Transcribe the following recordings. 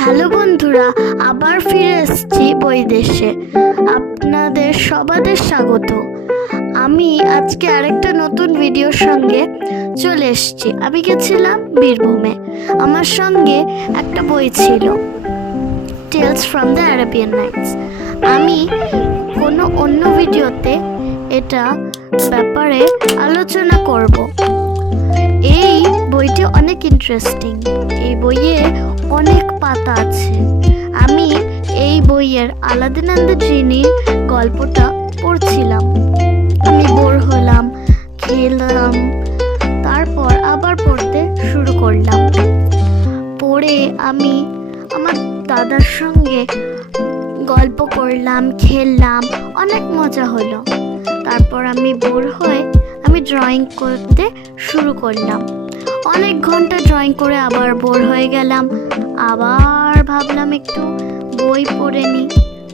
Hello বন্ধুরা, আবার ফিরে এসেছি বই দেশে আপনাদের সবাদের স্বাগত। আমি আজকে আরেকটা নতুন ভিডিওর সঙ্গে চলে এসেছি। আমি গেছিলাম বীরভূমে। আমার সঙ্গে একটা বই ছিল tales from the Arabian nights আমি কোনো অন্য ভিডিওতে এটা ব্যাপারে আলোচনা করব। এই বইটি অনেক ইন্টারেস্টিং এই বইয়ে অনেক পাতা আছে। আমি এই বইয়ের আলাদিন অ্যান্ড দ্য জিনি গল্পটা পড়ছিলাম। আমি বোর হলাম, খেলাম, তারপর আবার পড়তে শুরু করলাম। পড়ে আমি আমার দাদার সঙ্গে গল্প করলাম, খেললাম, অনেক মজা হলো। তারপর আমি বোর হয়ে আমি ড্রয়িং করতে শুরু করলাম। অনেক ঘণ্টা ড্রয়িং করে আবার বোর হয়ে গেলাম। আবার ভাবলাম একটু বই পড়ে নি,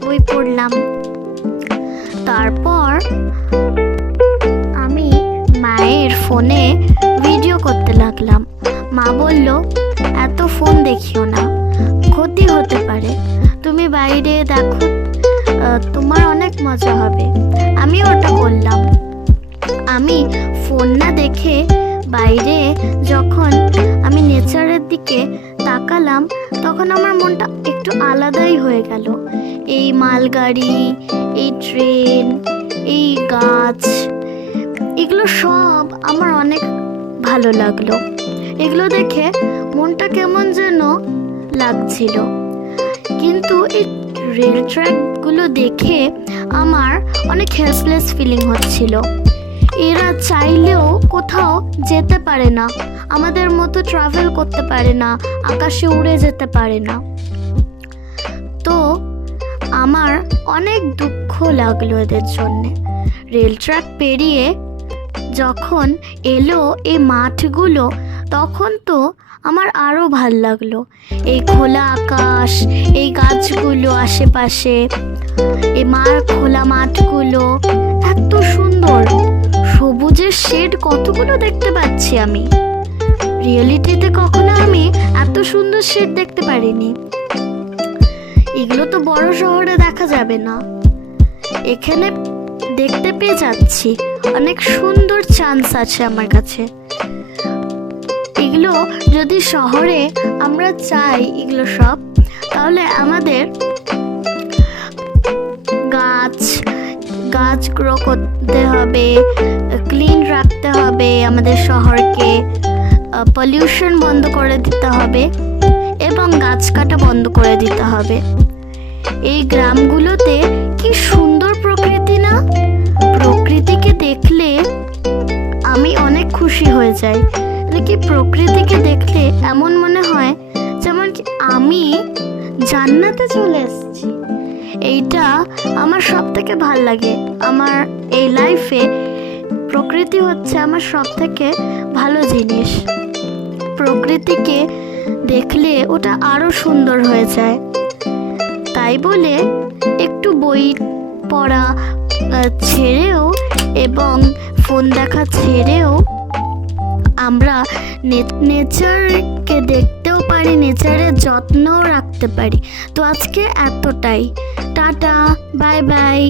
বই পড়লাম। তারপর আমি মায়ের ফোনে ভিডিও করতে লাগলাম। মা বলল, এত ফোন দেখিও না, ক্ষতি হতে পারে। তুমি বাইরে দেখো তোমার অনেক মজা হবে। আমি ওটা করলাম। আমি ফোন না দেখে বাইরে যখন আমি নেচারের দিকে তাকালাম, তখন আমার মনটা একটু আলাদাই হয়ে গেল। এই মালগাড়ি, এই ট্রেন, এই গাছ, এগুলো সব আমার অনেক ভালো লাগল। এগুলো দেখে মনটা কেমন যেন লাগছিল। কিন্তু এই রেল ট্র্যাকগুলো দেখে আমার অনেক হেল্পলেস ফিলিং হচ্ছিল। এরা চাইলেও কোথাও যেতে পারে না। আমাদের মতো ট্রাভেল করতে পারে না, আকাশে উড়ে যেতে পারে না। তো আমার অনেক দুঃখ লাগল এদের জন্যে। রেল ট্র্যাক পেরিয়ে যখন এলো এই মাঠগুলো, তখন তো আমার আরও ভালো লাগল। এই খোলা আকাশ, এই গাছগুলো আশেপাশে, এই মার খোলা মাঠগুলো, এত সুন্দর। সবুজের শেড কতগুলো দেখতে পাচ্ছি আমি? রিয়েলিটিতে কখনো আমি এত সুন্দর শেড দেখতে পারিনি। এগুলো তো বড় শহরে দেখা যাবে না। এখানে দেখতে পেয়ে যাচ্ছি। অনেক সুন্দর চান্স আছে আমার কাছে। এগুলো যদি শহরে আমরা চাই, এগুলো সব, তাহলে আমাদের গাছ গাছ গ্রো করতে হবে। আমাদের শহরকে পলিউশন বন্ধ করে দিতে হবে এবং গাছ কাটা বন্ধ করে দিতে হবে। এই গ্রামগুলোতে কি সুন্দর প্রকৃতি না? প্রকৃতিকে দেখলে আমি অনেক খুশি হয়ে যাই। কি প্রকৃতিকে দেখলে এমন মনে হয় যেমন আমি জান্নাতে চলে এসেছি? এইটা আমার সব থেকে ভালো লাগে। আমার এই লাইফে প্রকৃতি হচ্ছে আমার সব থেকে ভালো জিনিস। প্রকৃতিকে দেখলে ওটা আরও সুন্দর হয়ে যায়। তাই বলে একটু বই পড়া ছেড়েও এবং ফোন দেখা ছেড়েও আমরা নেচারকে দেখতেও পারি, নেচারের যত্নও রাখতে পারি। তো আজকে এতটাই। Tata, bye bye.